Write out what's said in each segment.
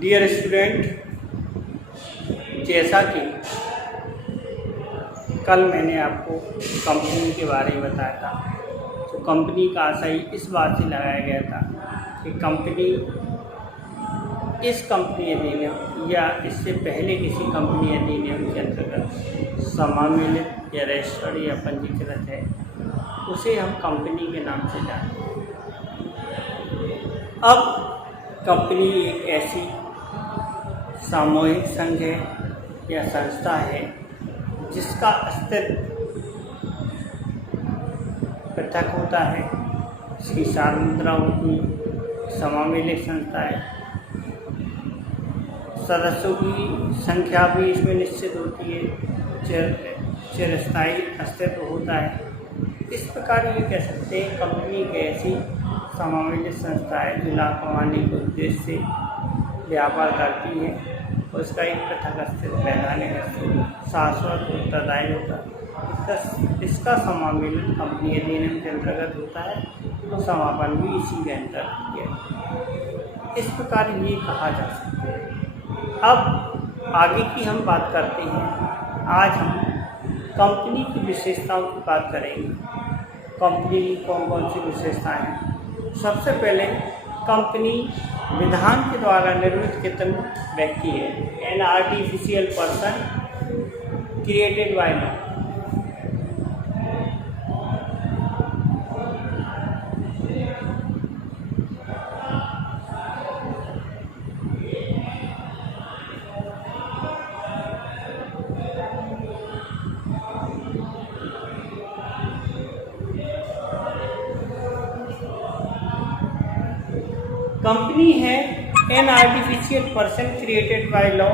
Dear student, जैसा कि कल मैंने आपको कंपनी के बारे में बताया था, तो कंपनी का आशय इस बात से लगाया गया था कि कंपनी इस कंपनी अधिनियम या इससे पहले किसी कंपनी अधिनियम के अंतर्गत समामिलित या रजिस्टर्ड या पंजीकृत है, उसे हम कंपनी के नाम से जानते हैं। अब कंपनी एक ऐसी सामूहिक संघ है या संस्था है जिसका अस्तित्व पृथक होता है, इसकी सार मुद्रा होती है, समामिलित संस्था है, सदस्यों की संख्या भी इसमें निश्चित होती है, चिरस्थायी अस्तित्व होता है। इस प्रकार ये कह सकते हैं कंपनी एक ऐसी समामिलित संस्था है जो लाभ कमाने के उद्देश्य से व्यापार करती है और उसका एक पृथक अस्तित्व वैधानिक अस्तित्व शाश्वत उत्तरदायी होता है। इसका समामिलन कंपनी अधिनियम के अंतर्गत होता है तो समापन भी इसी के अंतर्गत किया। इस प्रकार ये कहा जा सकता है। अब आगे की हम बात करते हैं। आज हम कंपनी की विशेषताओं की बात करेंगे। कंपनी की कौन कौन सी विशेषताएं हैं। सबसे पहले कंपनी विधान के द्वारा निर्मित कृत्रिम व्यक्ति है, an artificial person created by law. Company है an artificial person created by law.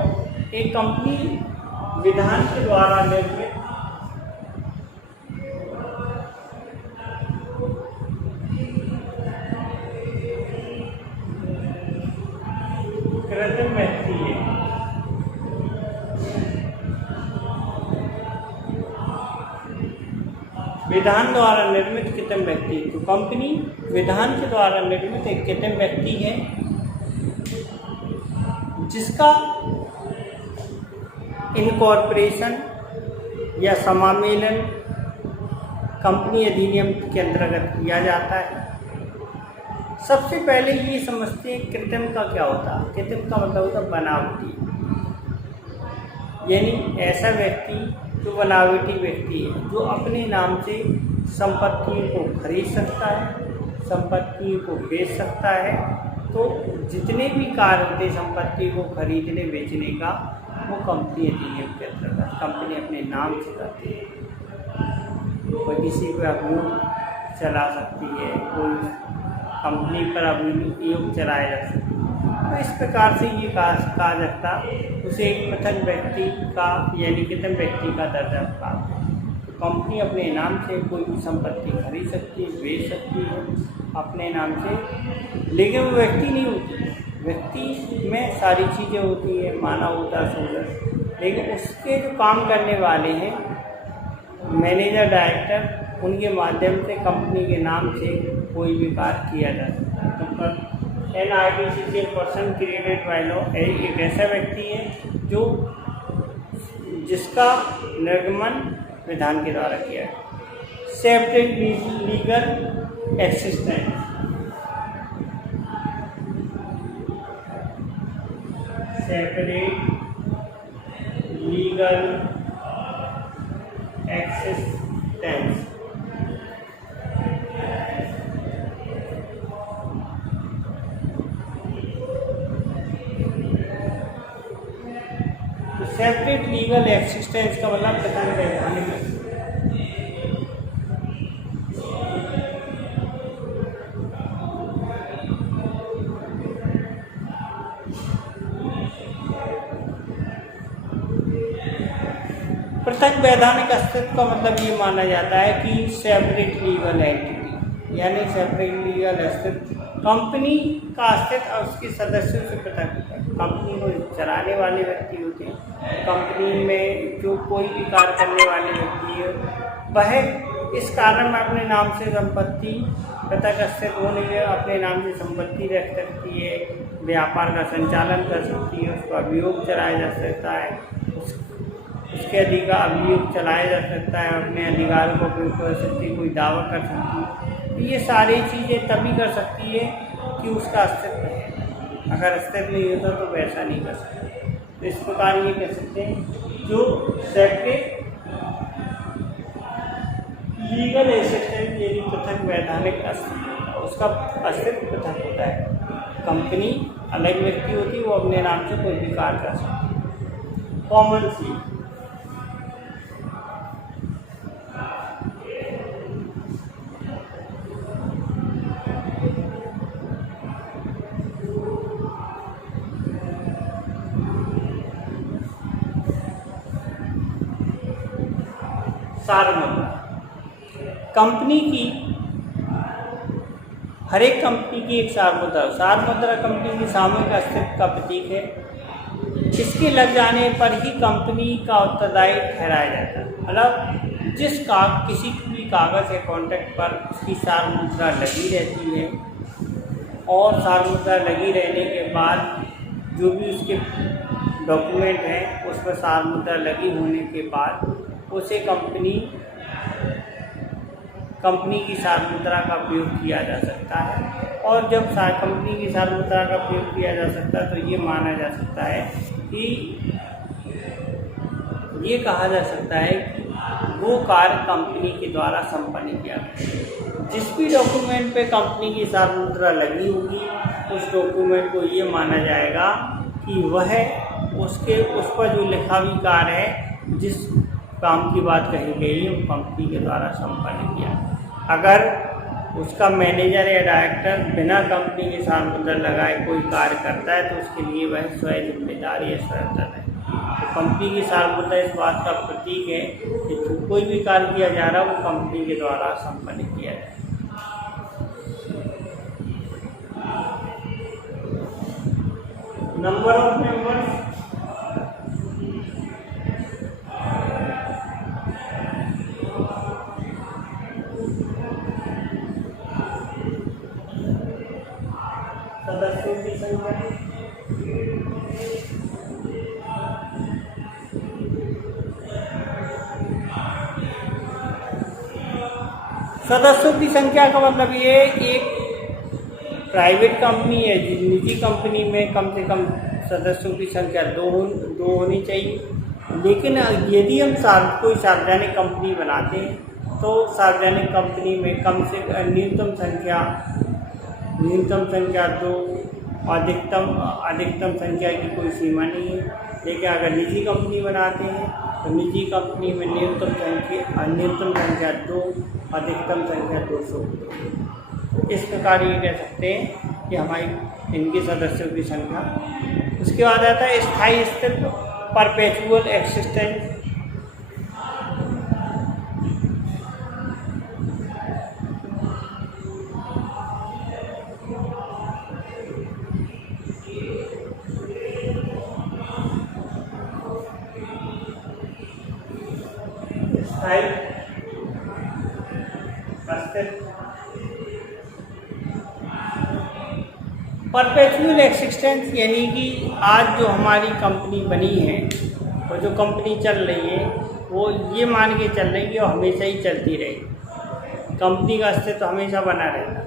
एक कंपनी विधान के द्वारा निर्मित कृत्रिम व्यक्ति है। विधान द्वारा निर्मित कृत्रिम व्यक्ति, तो कंपनी विधान के द्वारा निर्मित एक कृत्रिम व्यक्ति है जिसका इनकॉर्पोरेशन या समामेलन कंपनी अधिनियम के अंतर्गत किया जाता है। सबसे पहले ये समझते हैं कृत्रिम का क्या होता है। कृत्रिम का मतलब होता है बनावटी, यानी ऐसा व्यक्ति जो बनावटी व्यक्ति है जो अपने नाम से संपत्ति को खरीद सकता है, संपत्ति को बेच सकता है। तो जितने भी कार्य होते संपत्ति को खरीदने बेचने का, वो कंपनी अधिनियम के अंतर्गत कंपनी अपने नाम से करती है। कोई किसी पर अभियोग चला सकती है, कोई कंपनी पर अभियोग चलाया जा सकता है। तो इस प्रकार से ये कहा जाता उसे एक पृथक व्यक्ति का यानी कृत्रिम व्यक्ति का दर्जा प्राप्त है। कंपनी अपने नाम से कोई भी संपत्ति खरीद सकती है, बेच सकती है अपने नाम से, लेकिन वो व्यक्ति नहीं होती। व्यक्ति में सारी चीज़ें होती है, मानव होता है, सोलर, लेकिन उसके जो काम करने वाले हैं मैनेजर, डायरेक्टर, उनके माध्यम से कंपनी के नाम से कोई भी कार्य किया जा सकता है। तो N artificial person created by law एक ऐसा व्यक्ति है जो जिसका निर्गमन विधान के द्वारा किया है। Separate legal existence, separate legal existence, separate legal existence का मतलब पता नहीं। पृथक वैधानिक अस्तित्व का मतलब ये माना जाता है कि सेपरेट लीगल एंटिटी यानी सेपरेट लीगल अस्तित्व, कंपनी का अस्तित्व और उसके सदस्यों से पृथक होता है। कंपनी को चलाने वाले व्यक्ति होते हैं, कंपनी में जो कोई भी कार्य करने वाले व्यक्ति है वह इस कारण में अपने नाम से संपत्ति पृथक अस्तित्व होने में अपने नाम से संपत्ति रख सकती है, व्यापार का संचालन कर सकती है, उसका अभियोग चलाया जा सकता है, उसके अभियोग चलाया जा सकता है, अपने अधिकारों को प्रयोग कर सकती है, कोई दावा कर सकती है। तो ये सारी चीज़ें तभी कर सकती है कि उसका अस्तित्व है। अगर अस्तित्व नहीं होता तो वैसा नहीं कर सकते। तो इस प्रकार ये कह सकते हैं जो सेक्रेट लीगल एसिस्टेंट यानी पृथक वैधानिक अस्तित्व, उसका अस्तित्व पृथक होता है। कंपनी अलग व्यक्ति होती है, वो अपने नाम से कोई भी कार्य कर सकती है। कॉमन सी सारमुद्रा कंपनी की, हर एक कंपनी की एक सारमुद्रा कंपनी की सामूहिक अस्तित्व का प्रतीक है। इसके लग जाने पर ही कंपनी का उत्तरदायी ठहराया जाता है। मतलब किसी भी कागज़ या कॉन्ट्रैक्ट पर उसकी सारमुद्रा लगी रहती है और सारमुद्रा लगी रहने के बाद जो भी उसके डॉक्यूमेंट हैं उस पर सारमुद्रा लगी होने के बाद उसे कंपनी की सारमुद्रा का प्रयोग किया जा सकता है। और जब कंपनी की सारमुद्रा का प्रयोग किया जा सकता है तो ये माना जा सकता है कि ये कहा जा सकता है कि वो कार्य कंपनी के द्वारा संपन्न किया गया। जिस भी डॉक्यूमेंट पे कंपनी की सारमुद्रा लगी होगी उस डॉक्यूमेंट को ये माना जाएगा कि वह उस पर जो लिखा भी कार्य है, जिस काम की बात कही गई है, वो कंपनी के द्वारा संपन्न किया। अगर उसका मैनेजर या डायरेक्टर बिना कंपनी की सारमुद्रा लगाए कोई कार्य करता है तो उसके लिए वह स्वयं जिम्मेदार या स्वतंत्र है। तो कंपनी की सारमुद्रा इस बात का प्रतीक है कि कोई भी कार्य किया जा रहा है वो कंपनी के द्वारा संपन्न किया जाए। नंबर ऑफ मेंबर्स, सदस्यों की संख्या, सदस्यों की संख्या का मतलब ये एक प्राइवेट कंपनी है, निजी कंपनी में कम से कम सदस्यों की संख्या दो होनी चाहिए। लेकिन यदि हम कोई सार्वजनिक कंपनी बनाते हैं तो सार्वजनिक कंपनी में कम से न्यूनतम संख्या 2, अधिकतम संख्या की कोई सीमा नहीं है। लेकिन अगर निजी कंपनी बनाते हैं तो निजी कंपनी में न्यूनतम संख्या 2, अधिकतम संख्या 200। इस प्रकार ये कह सकते हैं कि हमारी इनकी सदस्यों की संख्या। उसके बाद आता है स्थायी अस्तित्व, परपेचुअल एक्सिस्टेंस। परपेचुअल एक्सिस्टेंस यानी कि आज जो हमारी कंपनी बनी है और जो कंपनी चल रही है वो ये मान के चल रही है कि वो हमेशा ही चलती रहेगी। कंपनी का अस्तित्व हमेशा बना रहेगा।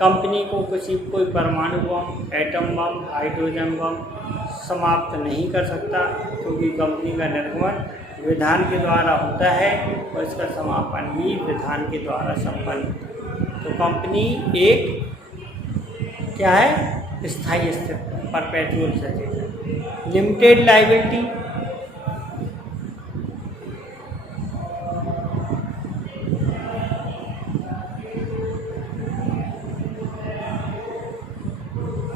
कंपनी को कोई परमाणु बम, एटम बम, हाइड्रोजन बम समाप्त नहीं कर सकता, क्योंकि कंपनी का निर्गमन विधान के द्वारा होता है और इसका समापन भी विधान के द्वारा संपन्न। तो कंपनी एक क्या है? स्थायी अस्तित्व, परपेचुअल सजेशन। लिमिटेड लायबिलिटी,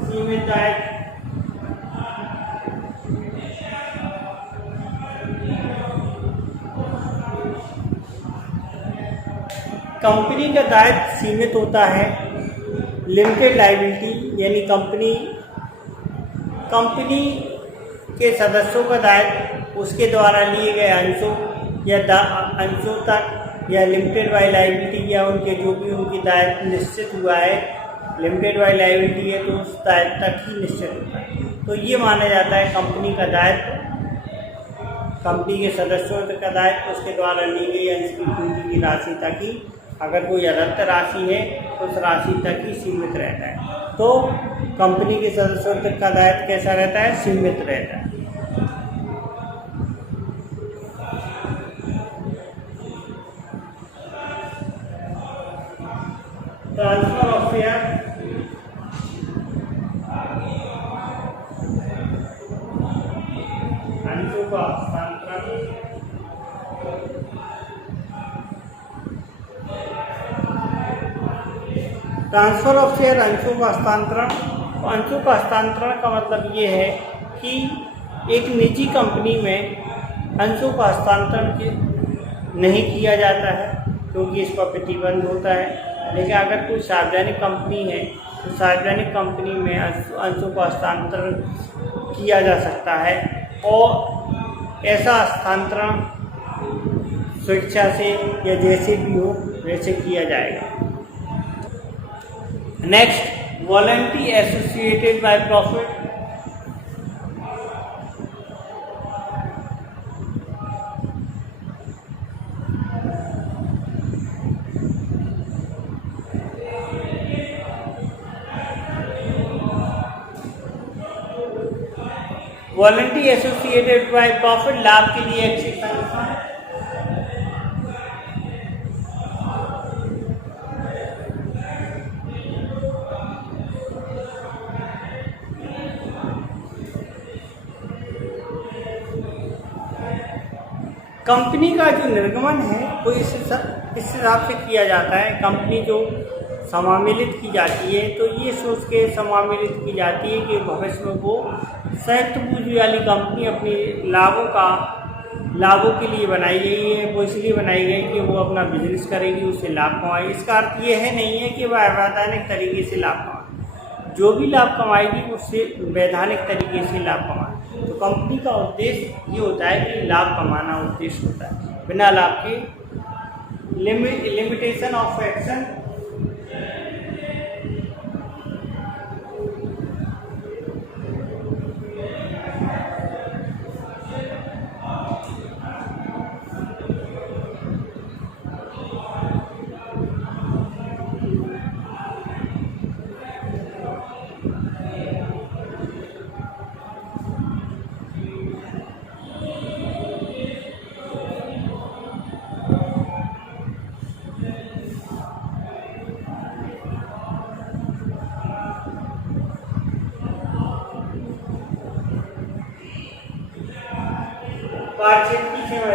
सीमित दायित्व, कंपनी का दायित्व सीमित होता है। लिमिटेड लायबिलिटी यानी कंपनी के सदस्यों का दायित्व उसके द्वारा लिए गए अंशों तक या लिमिटेड बाय लायबिलिटी या उनके जो भी उनकी दायित्व निश्चित हुआ है लिमिटेड बाय लायबिलिटी है तो उस दायित्व तक ही निश्चित होता है। तो ये माना जाता है कंपनी का दायित्व, कंपनी के सदस्यों का दायित्व उसके द्वारा ली गई अंश की पूंजी की राशि तक ही, अगर कोई अदत्त राशि है तो उस राशि तक ही सीमित रहता है। तो कंपनी के सदस्यों तक का दायित्व कैसा रहता है? सीमित रहता है। ट्रांसफर ऑफ शेयर, अंशों का हस्तांतरण, ट्रांसफर ऑफ शेयर अंशों का हस्तांतरण। अंशों का हस्तांतरण का मतलब ये है कि एक निजी कंपनी में अंशों का हस्तांतरण नहीं किया जाता है क्योंकि इस पर प्रतिबंध होता है। लेकिन अगर कोई सार्वजनिक कंपनी है तो सार्वजनिक कंपनी में अंशों का हस्तांतरण किया जा सकता है और ऐसा हस्तांतरण स्वेच्छा से या जैसे भी हो वैसे किया जाएगा। Next, voluntary associated by profit. Voluntary associated by profit लाभ के लिए ऐच्छिक संगठन। कंपनी का जो निर्गमन है वो इस हिसाब से किया जाता है। कंपनी जो समामिलित की जाती है तो ये सोच के समामिलित की जाती है कि भविष्य में वो संयुक्त पूंजी वाली कंपनी अपने लाभों के लिए बनाई गई है। वो इसलिए बनाई गई कि वो अपना बिजनेस करेगी, उससे लाभ कमाएगी। इसका अर्थ ये है नहीं है कि वह अवैधानिक तरीके से लाभ कमाए, जो भी लाभ कमाएगी उससे वैधानिक तरीके से लाभ कमाए। तो कंपनी का उद्देश्य ये होता है कि लाभ कमाना उद्देश्य होता है, बिना लाभ के limitation of action.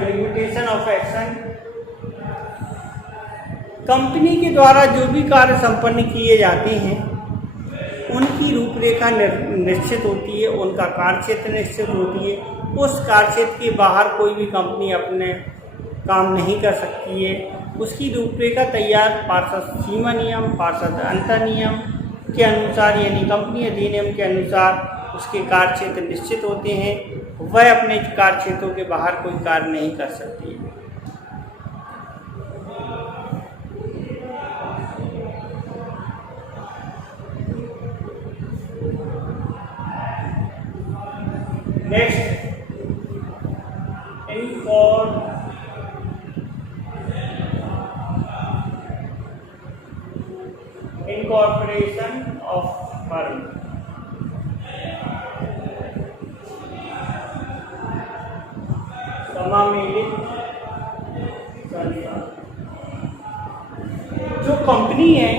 Limitation of action. Company के द्वारा जो भी कार्य संपन्न किए जाते हैं उनकी रूपरेखा निश्चित होती है, उनका कार्यक्षेत्र निश्चित होती है। उस कार्यक्षेत्र के बाहर कोई भी कंपनी अपने काम नहीं कर सकती है। उसकी रूपरेखा तैयार पार्षद सीमा नियम, पार्षद अंतर नियम के अनुसार यानी कंपनी अधिनियम के अनुसार उसके कार्यक्षेत्र निश्चित होते हैं। वह अपने कार्यक्षेत्रों के बाहर कोई कार्य नहीं कर सकती है। Next, incorporation of firm. समामिलित संस्था। जो कंपनी है,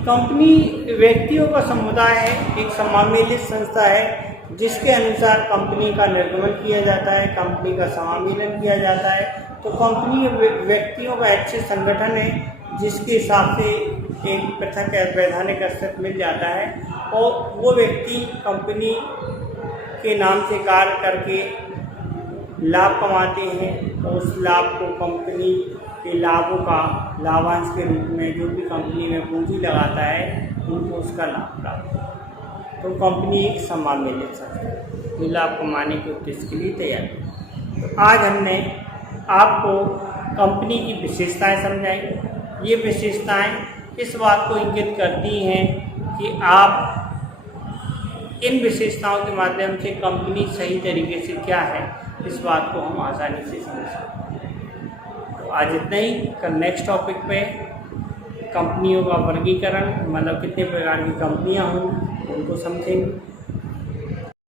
कंपनी व्यक्तियों का समुदाय है, एक समामिलित संस्था है जिसके अनुसार कंपनी का निर्गमन किया जाता है, कंपनी का समामिलन किया जाता है। तो कंपनी व्यक्तियों का ऐच्छिक संगठन है जिसके हिसाब से एक पृथक वैधानिक अस्तित्व मिल जाता है और वो व्यक्ति कंपनी के नाम से कार्य करके लाभ कमाते हैं और उस लाभ को कंपनी के लाभों का लाभांश के रूप में जो भी कंपनी में पूंजी लगाता है उनको उसका लाभ प्राप्त होता है। तो कंपनी एक समामिलित संस्था है जो लाभ कमाने के उद्देश्य के लिए तैयार है। तो आज हमने आपको कंपनी की विशेषताएं समझाई। ये विशेषताएं इस बात को इंगित करती हैं कि आप इन विशेषताओं के माध्यम से कंपनी सही तरीके से क्या है, इस बात को हम आसानी से समझ सकते हैं। तो आज इतना ही। कल नेक्स्ट टॉपिक पे कंपनियों का वर्गीकरण, मतलब कितने प्रकार की कंपनियां होंगी, उनको समझेंगे।